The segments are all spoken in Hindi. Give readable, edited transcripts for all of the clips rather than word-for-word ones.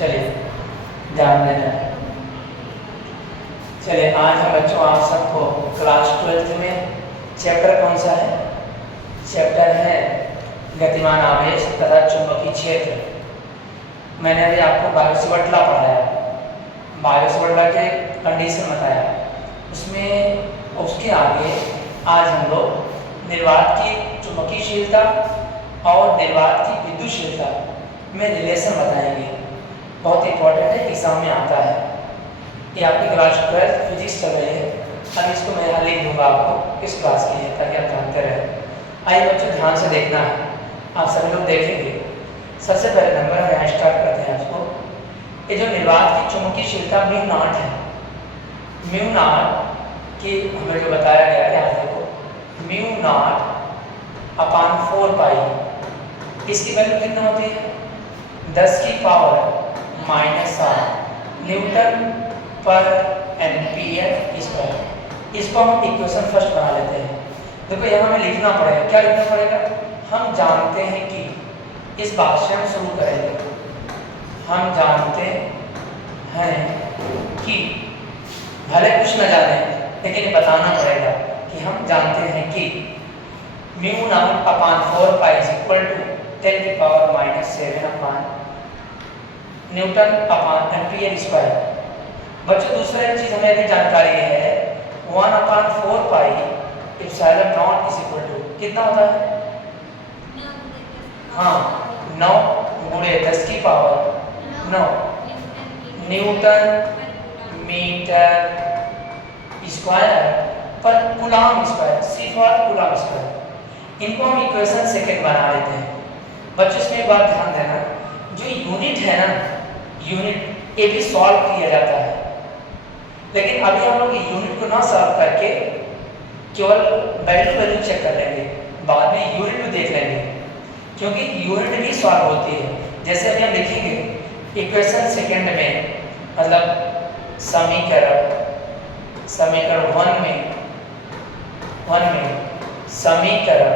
चलिए ध्यान देना। चलिए आज हम बच्चों आप सबको क्लास 12th में चैप्टर कौन सा है? चैप्टर है गतिमान आवेश तथा चुंबकीय क्षेत्र। मैंने अभी आपको बायोसवटला पढ़ाया, बायोसवटला के कंडीशन बताया, उसमें उसके आगे आज हम लोग निर्वात की चुंबकीयशीलता और निर्वात की विद्युतशीलता में रिलेशन बताएंगे। बहुत इंपॉर्टेंट है, एग्जाम में आता है। ये आपकी क्लास 12 फिजिक्स चल रही है। अब इसको मैं यहाँ लिख दूंगा आपको इस क्लास के लिए, ताकि आप जानते रहें। आइए बच्चों ध्यान से देखना है, आप सभी लोग देखेंगे। सबसे पहले नंबर हम यहाँ स्टार्ट करते हैं आपको। ये जो निर्वात की चुंबकीयशीलता म्यू नॉट है, म्यू नॉट की हमें जो बताया गया है यहाँ देखो, म्यू नॉट अपान 4 पाई, इसकी वैल्यू कितना होती है? 10 की पावर -8 न्यूटन पर एम्पीयर स्क्वायर। इसको हम इक्वेशन फर्स्ट बना लेते हैं। देखो यहाँ हमें लिखना पड़ेगा, क्या लिखना पड़ेगा? हम जानते हैं कि, इस बात से हम शुरू करेंगे। हम जानते हैं कि, भले कुछ न जाने लेकिन बताना पड़ेगा कि हम जानते हैं कि mu naught upon 4 pi is equal to 10 की power -7 upon newton upon ampere square. बच्चों दूसरा एक चीज हमें अभी जानकारी है, 1 upon 4 pi epsilon naught is equal to कितना होता है? हाँ 9 गुणे 10 की पावर 9 न्यूटन मीटर स्क्वायर पर coulomb square, C for coulomb square. इनको हम इक्वेशन सेकंड बना लेते हैं। बच्चों इसमें एक बात ध्यान देना, जो यूनिट है ना, यूनिट ये भी सॉल्व किया जाता है, लेकिन अभी हम लोग यूनिट को ना सॉल्व करके केवल वैल्यू चेक कर लेंगे, बाद में यूनिट भी देख लेंगे, क्योंकि यूनिट भी सॉल्व होती है। जैसे अभी हम लिखेंगे इक्वेशन सेकंड में, मतलब समीकरण 1 में समीकरण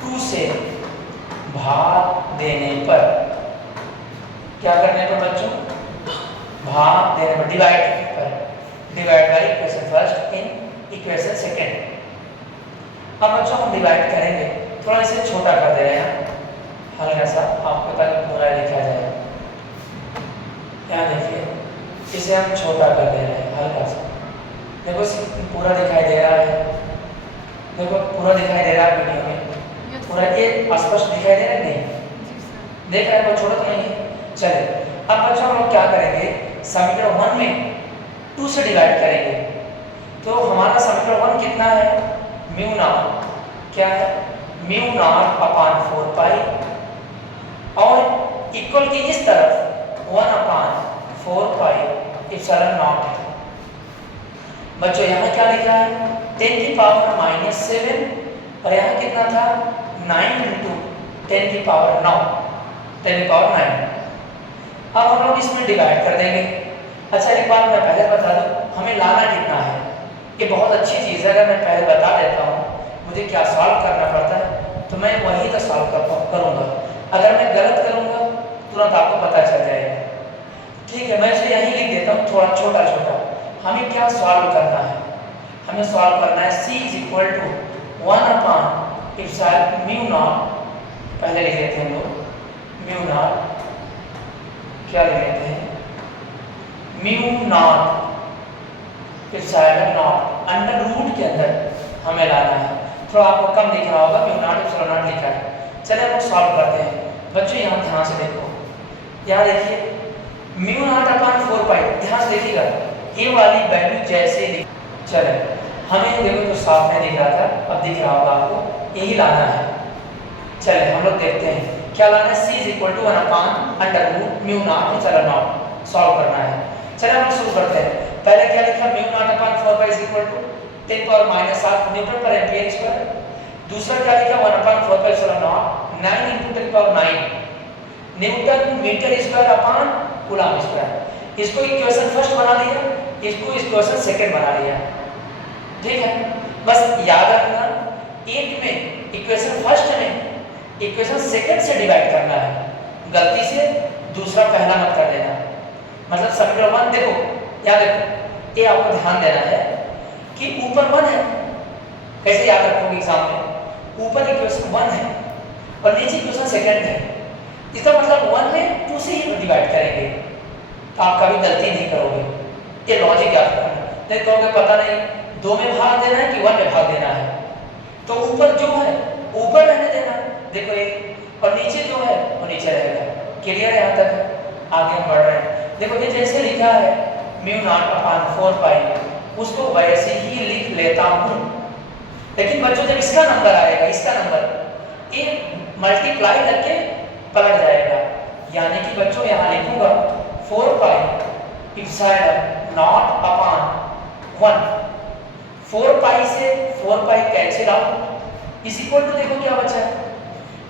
2 से भाग देने पर, क्या करने पर बच्चों? भाग देने पर, divide by equation first in equation second. अब बच्चों हम डिवाइड करेंगे, थोड़ा इसे छोटा कर दे रहे हैं हल्का सा, आपको ताकि पूरा लिखा जाए। यहाँ देखिए, इसे हम छोटा कर दे रहे हैं हल्का सा। देखो पूरा दिखाई दे रहा है, देखो पूरा दिखाई दे रहा है वीडियो में, पूरा ये स्पष्ट दिखाई दे रहा है? नहीं देख रहे हैं, छोटा तो नहीं है। चलिए अब बच्चों हम लोग क्या करेंगे, समीकरण 1 में 2 से डिवाइड करेंगे। तो हमारा समीकरण 1 कितना है? म्यू नॉट, क्या है? म्यू नॉट अपान 4 पाई, और इक्वल की इस तरफ 1 अपान 4 पाई एप्सिलॉन नॉट है। बच्चों यहाँ क्या लिखा है? 10 की पावर -7, और यहाँ कितना था? 9 इंटू 10 की पावर 9, 10 की पावर 9। अब हम लोग इसमें डिवाइड कर देंगे। अच्छा एक बात मैं पहले बता दूं, हमें लाना कितना है, ये बहुत अच्छी चीज़ है। अगर मैं पहले बता देता हूँ मुझे क्या सॉल्व करना पड़ता है, तो मैं वही तो सॉल्व करूँगा। अगर मैं गलत करूँगा तुरंत आपको पता चल जाएगा। ठीक है, मैं इसे यहीं लिख देता हूँ, थोड़ा छोटा छोटा। हमें क्या सॉल्व करना है? हमें सॉल्व करना है C is equal to 1 upon epsilon mu naught, पहले लिख लेते हैं लोग, म्यू नॉट, क्या लिख लेते हैं? Mu naught epsilon naught under root के अंदर हमें लाना है। थोड़ा आपको कम दिख रहा होगा, म्यू नॉट एप्सिलॉन नॉट लिखा है। चलिए हम लोग सॉल्व करते हैं। बच्चों यहाँ ध्यान से देखो, यहाँ देखिए म्यू नॉट अपान 4 पाई, ध्यान से देखिएगा, ये वाली वैल्यू जैसे चले, हमें देखो तो साफ नहीं दिख रहा था, अब दिख रहा होगा आपको, यही लाना है। चले हम लोग देखते हैं क्या लाना है। C is equal to 1 upon under root mu naught epsilon naught solve करना है। चलिए हम शुरू करते हैं। पहले क्या लिखा? Mu naught upon 4 pi is equal to 10 power -8 newton पर एम्पीयर स्क्वायर। दूसरा क्या लिखा? 1 upon 4 pi epsilon naught 9 into 10 power 9 newton metre square upon coulomb square. इसको इक्वेशन फर्स्ट बना लिया, इसको इक्वेशन सेकंड बना लिया। ठीक है, बस याद रखना, एक में इक्वेशन फर्स्ट में इक्वेशन सेकंड से डिवाइड करना है, गलती से दूसरा पहला मत कर देना। मतलब समीकरण 1 देखो, याद रखो, ये आपको ध्यान देना है कि ऊपर 1 है, कैसे याद रखोगे एग्जाम में, ऊपर इक्वेशन 1 है और नीचे इक्वेशन सेकंड है, इसका मतलब 1 में 2 से ही डिवाइड करेंगे, तो आप कभी गलती नहीं करोगे। ये लॉजिक याद रखना। नहीं कहोगे पता नहीं 2 में भाग देना है कि 1 में भाग देना है, तो ऊपर जो है ऊपर रहने देना, देखो ये, और नीचे जो है वो नीचे रहेगा। क्लियर है यहाँ तक? आगे हम बढ़ रहे हैं। देखो ये जैसे लिखा है म्यू नॉट अपॉन 4 पाई, उसको वैसे ही लिख लेता हूँ, लेकिन बच्चों जब इसका नंबर आएगा, इसका नंबर ये मल्टीप्लाई करके पलट जाएगा, यानी कि बच्चों यहाँ लिखूंगा 4 पाई इप्सिलॉन नॉट अपॉन 1। 4 पाई से 4 पाई कैंसिल आउट, इस इक्वल टू देखो क्या बचा है,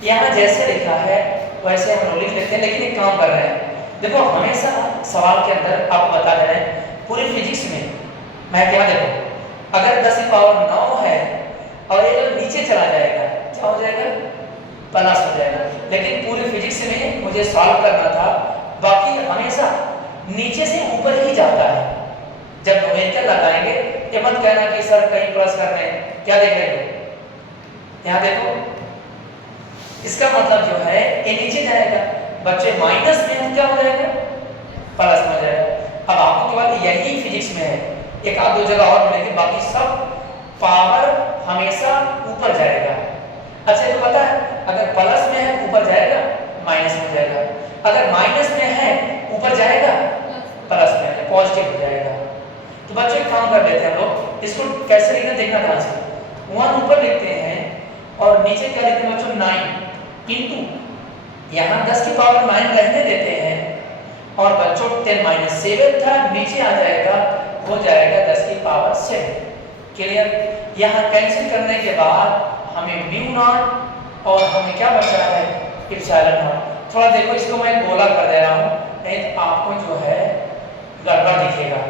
यहाँ जैसे लिखा है वैसे हम लोग लिख लेते हैं, लेकिन एक काम कर रहे हैं। देखो हमेशा सवाल के अंदर आपको बता दे रहे हैं, पूरे फिजिक्स में मैं क्या देखो, अगर 10 की पावर 9 है और ये नीचे चला जाएगा, क्या हो जाएगा? प्लस हो जाएगा। लेकिन पूरे फिजिक्स में मुझे सॉल्व करना था, बाकी हमेशा नीचे से ऊपर ही जाता है। जब न्यूमेरिकल लगाएंगे ये मत कहना कि सर कहीं प्लस करना है, क्या देख रहे हो, यहाँ देखो, इसका मतलब जो है ये नीचे जाएगा, बच्चे माइनस में तो क्या हो जाएगा? प्लस में हो जाएगा। अब आपको केवल यही फिजिक्स में है, एक आध दो जगह और मिलेगी, बाकी सब पावर हमेशा ऊपर जाएगा। अच्छा तो पता है, अगर प्लस में है ऊपर जाएगा, माइनस में जाएगा, अगर माइनस में है ऊपर जाएगा, प्लस में है, पॉजिटिव हो जाएगा। तो बच्चों एक काम कर लेते हैं हम लोग, इसको कैसे लिखना देखना ध्यान से। 1 ऊपर लिखते हैं और नीचे क्या लिखते हैं बच्चों? 9 इंटू, यहाँ 10 की पावर 9 रहने देते हैं, और बच्चों 10 माइनस 7 था, नीचे आ जाएगा, हो जाएगा 10 की पावर 7। क्लियर? यहाँ कैंसिल करने के बाद हमें म्यू नॉट और हमें क्या बचा है? Epsilon not. थोड़ा देखो इसको मैं गोला कर दे रहा हूँ, नहीं तो आपको जो है गड़बड़ दिखेगा,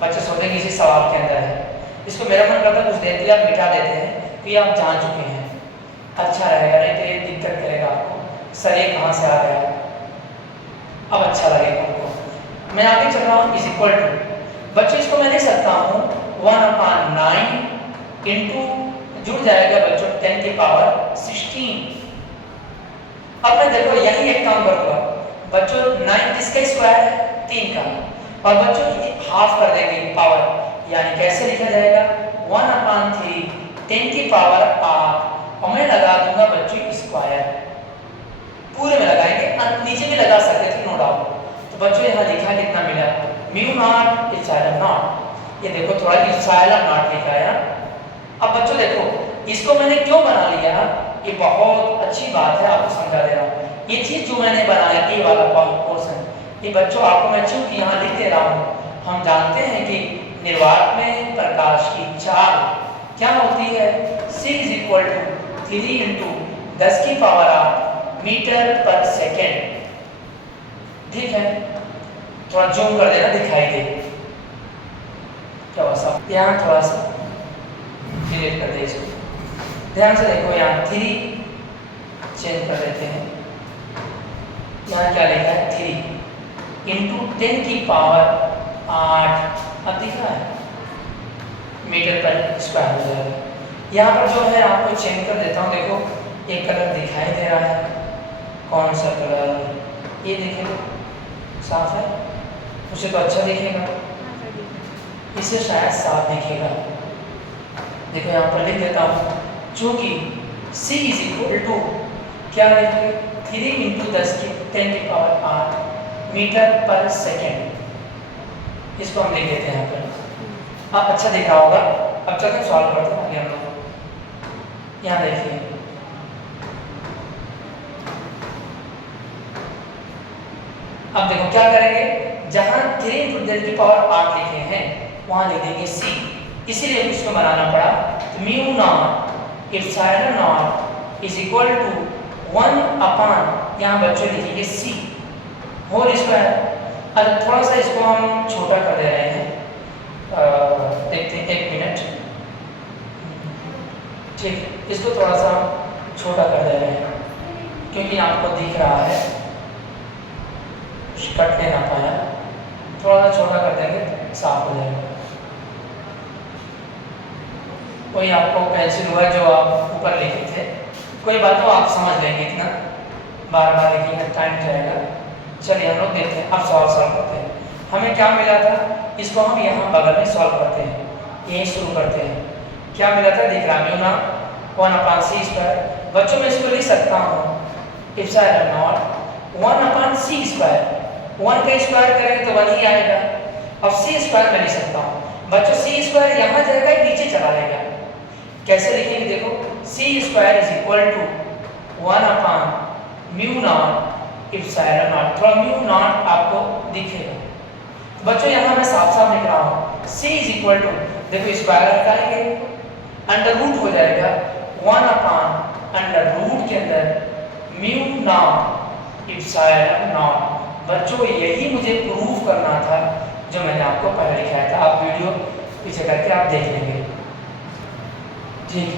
बच्चे सोचेंगे इसी सवाल के अंदर है। इसको मेरा मन करता है कुछ देर के लिए आप मिटा देते हैं कि आप जान चुके हैं, अच्छा रहेगा, नहीं तो ये दिक्कत करेगा आपको, सर ये कहाँ से आ गया, अब अच्छा लगेगा आपको। मैं आगे चल रहा हूँ, इज इक्वल टू, बच्चों इसको मैं लिख सकता हूँ 1/9 इंटू, जुड़ जाएगा बच्चों 10 की पावर 16। अब मैं देखो यही एक काम करूँगा बच्चों, 9 किसका स्क्वायर है? 3 का, और बच्चों हाफ कर देंगे पावर, यानी कैसे लिखा जाएगा? 1/3 10 की पावर 8, और मैं लगा दूंगा बच्चों स्क्वायर, पूरे में लगाएंगे, नीचे भी लगा सकते थे नो डाउट। तो बच्चों यहाँ लिखा कितना मिला? म्यू नॉट इप्सिलॉन नॉट, ये देखो थोड़ा इप्सिलॉन नॉट लिखा है। अब बच्चों देखो इसको मैंने क्यों बना लिया, ये बहुत अच्छी बात है, आपको समझा दे रहा हूँ। ये चीज जो मैंने बनाया, ये वाला पोर्शन, ये बच्चों आपको मैं चूंकि यहाँ लिख दे रहा हूँ, हम जानते हैं कि निर्वात में प्रकाश की चाल क्या होती है? C is equal to 3 into 10 की पावर 8 मीटर पर सेकेंड। ठीक है, थोड़ा जूम कर देना, दिखाई दे क्या सा, यहाँ थोड़ा सा डिलीट कर दे इसको, ध्यान से देखो, यहाँ 3 चेंज कर देते हैं, यहाँ क्या लिखा है? 3 इंटू 10 की पावर 8, अब दिख रहा है, मीटर पर स्क्वायर हो जाएगा। यहाँ पर जो है आपको चेंज कर देता हूँ, देखो एक कलर दिखाई दे रहा है, कौन सा कलर? ये देखिए साफ है, उसे तो अच्छा दिखेगा, इसे शायद साफ दिखेगा। देखो यहाँ पर लिख देता हूँ, चूँकि C इज इक्वल टू क्या लिखेंगे? 3 इंटू 10 की पावर 8 मीटर पर सेकेंड, इसको हम लिख देते हैं यहाँ पर। आप अच्छा देखा होगा। अब चलते सॉल्व करते हैं आगे हम लोग। यहाँ देखिए, अब देखो क्या करेंगे, जहाँ 3 इंटू 10 की पावर 8 लिखे हैं वहाँ लिख देंगे C, इसीलिए इसको बनाना पड़ा। तो mu naught epsilon naught is equal to 1/, यहाँ बच्चों लिखेंगे C होल स्क्वायर। अच्छा थोड़ा सा इसको हम छोटा कर दे रहे हैं, देखते हैं, 1 मिनट, ठीक, इसको थोड़ा सा छोटा कर दे रहे हैं क्योंकि आपको दिख रहा है। कटने ना पाया, थोड़ा सा छोटा कर देंगे साफ हो जाएगा। कोई आपको पेंसिल हुआ जो आप ऊपर लिखे थे, कोई बात हो आप समझ लेंगे, इतना बार बार लिखेंगे टाइम जाएगा। चलिए हम लोग देखते हैं, अब सॉल्व करते हैं। हमें क्या मिला था, इसको हम यहाँ बगल में सॉल्व करते हैं, यहीं शुरू करते हैं। क्या मिला था दिख रहा म्यू ना 1/c²। बच्चों में इसको लिख सकता हूँ एप्सिलॉन नॉट 1/c²। 1 का स्क्वायर करेंगे तो 1 ही आएगा। अब c² में लिख सकता हूँ बच्चों, c² यहाँ जाएगा नीचे चला जाएगा। कैसे लिखेंगे देखो, c² = 1/μ0 एप्सिलॉन नॉट। थोड़ा म्यू नॉट आपको दिखेगा। तो बच्चों यहाँ मैं साफ साफ लिख रहा हूँ c = देखो स्क्वायर हटाएंगे अंडर रूट हो जाएगा 1/√, के अंदर μ0 एप्सिलॉन नॉट। बच्चों यही मुझे प्रूफ करना था जो मैंने आपको पहले लिखाया था। आप वीडियो पीछे करके आप देख लेंगे, ठीक।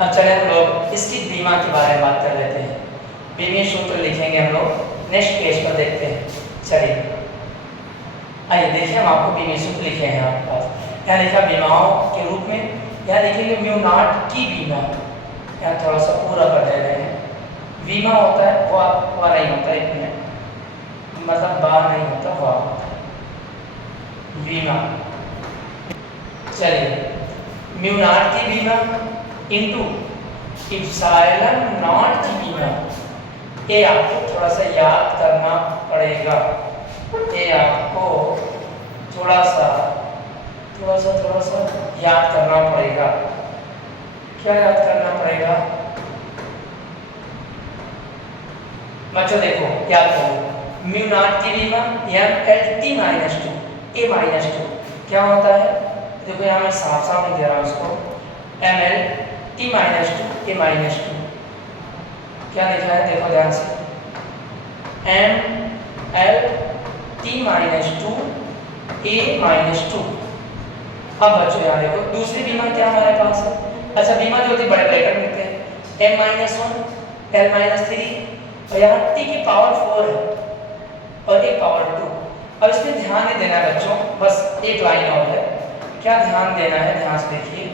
अब चले हम लोग इसकी बीमा के बारे में बात कर लेते हैं। बीमी सूत्र लिखेंगे हम लोग, नेक्स्ट पेज पर देखते हैं। चलिए आइए देखिए, हम आपको बीमी सूत्र लिखे हैं आपके पास। यहाँ लिखा बीमाओं के रूप में, यहाँ लिखेंगे μ0 की बीमा। यहाँ थोड़ा सा पूरा कर दे रहे हैं। बीमा होता है वह नहीं होता, एक मिनट, मतलब बार नहीं होता, वह होता है बीमा। चलिए μ0 की बीमा इंटू एप्सिलॉन नॉट की बीमा, ये आपको थोड़ा सा याद करना पड़ेगा। ये आपको थोड़ा सा याद करना पड़ेगा। क्या याद करना पड़ेगा बच्चों, देखो याद करो μ0 की बीमा mLT-2 a-2 क्या होता है, देखो यहाँ मैं साफ साफ नहीं दे रहा हूँ इसको, mLT-2 a-2 क्या लिखा है देखो ध्यान से, mLT-2 a-2। अब बच्चों यहाँ देखो दूसरी बीमा क्या हमारे पास है। अच्छा बीमा जो होती है बड़े ब्रैकेट में लिखते हैं m-1 l-3 और यहाँ t की पावर 4 है और एक पावर 2। अब इसमें ध्यान नहीं देना है बच्चों, बस एक लाइन और है, क्या ध्यान देना है, ध्यान से देखिए।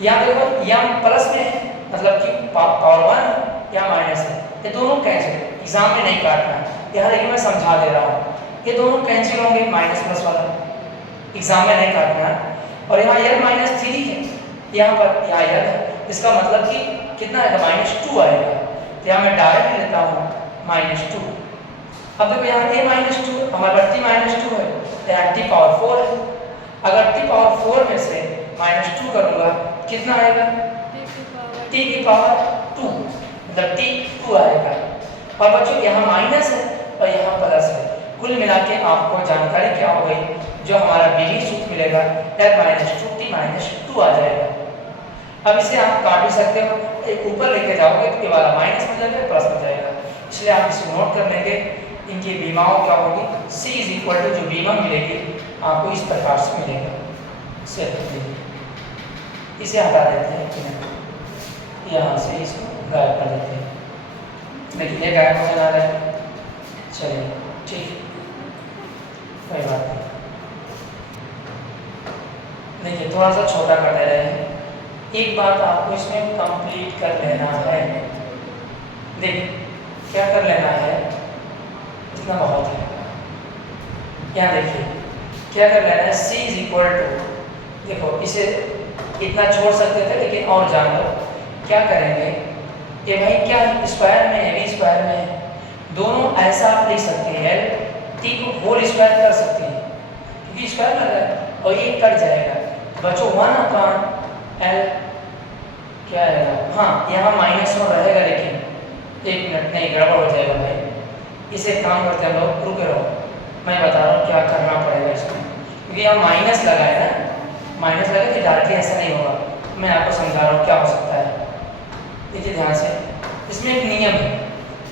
यहाँ देखो यहाँ प्लस में है, मतलब कि पावर 1 या माइनस है, ये दोनों कैंसिल, एग्जाम में नहीं काटना है। यहाँ देखिए मैं समझा दे रहा हूँ, ये दोनों कैंसिल होंगे, माइनस प्लस वाला एग्जाम में नहीं काटना है। और यहाँ l-3 है, यहाँ पर यहाँ l है, इसका मतलब कि कितना आएगा -2 आएगा। तो यहाँ मैं डायरेक्ट लेता हूँ -2। अब देखो यहाँ a-2 हमारे पास t-2 है, तो यहाँ t पावर 4 है। अगर t पावर 4 में से -2 करूँगा कितना आएगा, t की पावर 2, मतलब t 2 आएगा। और बच्चों यहाँ माइनस है और यहाँ प्लस है, कुल मिला के आपको जानकारी क्या हो गई, जो हमारा बीमी सूत्र मिलेगा l-2 t-2 आ जाएगा। अब इसे आप काट भी सकते हो, एक ऊपर लेके जाओगे तो ये वाला माइनस में जाएगा, प्लस में जाएगा, इसलिए आप इसे नोट कर लेंगे। इनकी बीमाओं क्या होगी, c = जो बीमा मिलेगी आपको इस प्रकार से मिलेगा। इसे हटा देते हैं, यहाँ से इसको गायब कर देते हैं, लेकिन ये गायब हो जा रहा है। चलिए ठीक, कोई बात नहीं। देखिए थोड़ा सा छोटा कर दे रहे हैं, एक बात आपको इसमें कंप्लीट कर लेना है। देखिए क्या कर लेना है, इतना बहुत है। यहाँ देखिए क्या कर लेना है, c = देखो इसे इतना छोड़ सकते थे, लेकिन और जान लो क्या करेंगे, ये भाई क्या स्क्वायर में है, b स्क्वायर में है, दोनों ऐसा आप लिख सकते हैं, t को होल स्क्वायर कर सकते हैं क्योंकि स्क्वायर लगा है और ये कट जाएगा। बच्चों 1/l क्या आएगा, हाँ यहाँ -1 रहेगा, लेकिन एक मिनट नहीं गड़बड़ हो जाएगा भाई। इसे काम करते हैं लोग, रुके रहो, मैं बता रहा हूँ क्या करना पड़ेगा इसमें, क्योंकि यहाँ माइनस लगा है ना, माइनस लगा कि डायरेक्टली ऐसा नहीं होगा, मैं आपको समझा रहा हूँ क्या हो सकता है। देखिए ध्यान से, इसमें एक नियम है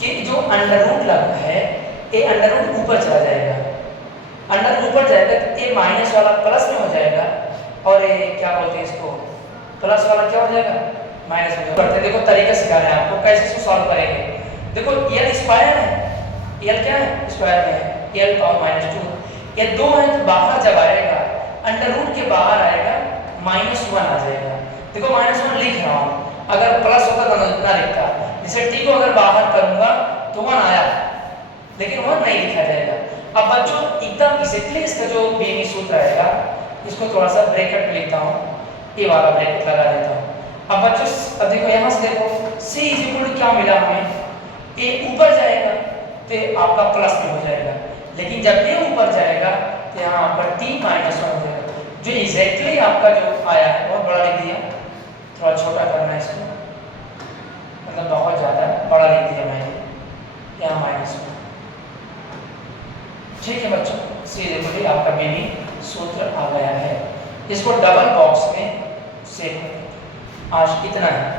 कि जो अंडर रूट लगा है ये अंडर रूट ऊपर चला जाएगा, अंडर ऊपर जाएगा तो ये माइनस वाला प्लस में हो जाएगा और ये क्या बोलते हैं इसको, प्लस वाला क्या हो जाएगा माइनस में करते हैं। देखो तरीका सिखा रहे हैं आपको कैसे इसको सॉल्व करेंगे। देखो l स्क्वायर है, एल क्या है, स्क्वायर में है, एल पावर माइनस 2। ये 2 है तो बाहर जब आएगा अंडर रूट के बाहर आएगा -1 आ जाएगा। देखो -1 लिख रहा हूँ, अगर प्लस होता तो ना लिखता। जैसे टी को अगर बाहर करूंगा तो 1 आया, लेकिन 1 नहीं लिखा जाएगा। अब बच्चों एकदम एग्जैक्टली इसका जो बीमी सूत्र आएगा, इसको थोड़ा सा ब्रैकेट में लिखता हूँ, ये वाला ब्रैकेट लगा देता हूँ। अब बच्चों अब देखो यहाँ से देखो c इक्वल क्या मिला हमें, a ऊपर जाएगा तो आपका प्लस में हो जाएगा, लेकिन जब a ऊपर जाएगा तो यहाँ पर t -1 हो जाएगा। जो एग्जैक्टली आपका जो आया है बहुत बड़ा लिख दिया, थोड़ा छोटा करना है इसको, मतलब बहुत ज़्यादा बड़ा लिख दिया मैंने यहाँ -1। ठीक है बच्चों, c इक्वल आपका बीमी सूत्र आ गया है। इसको डबल बॉक्स में सेव करें। आज इतना है।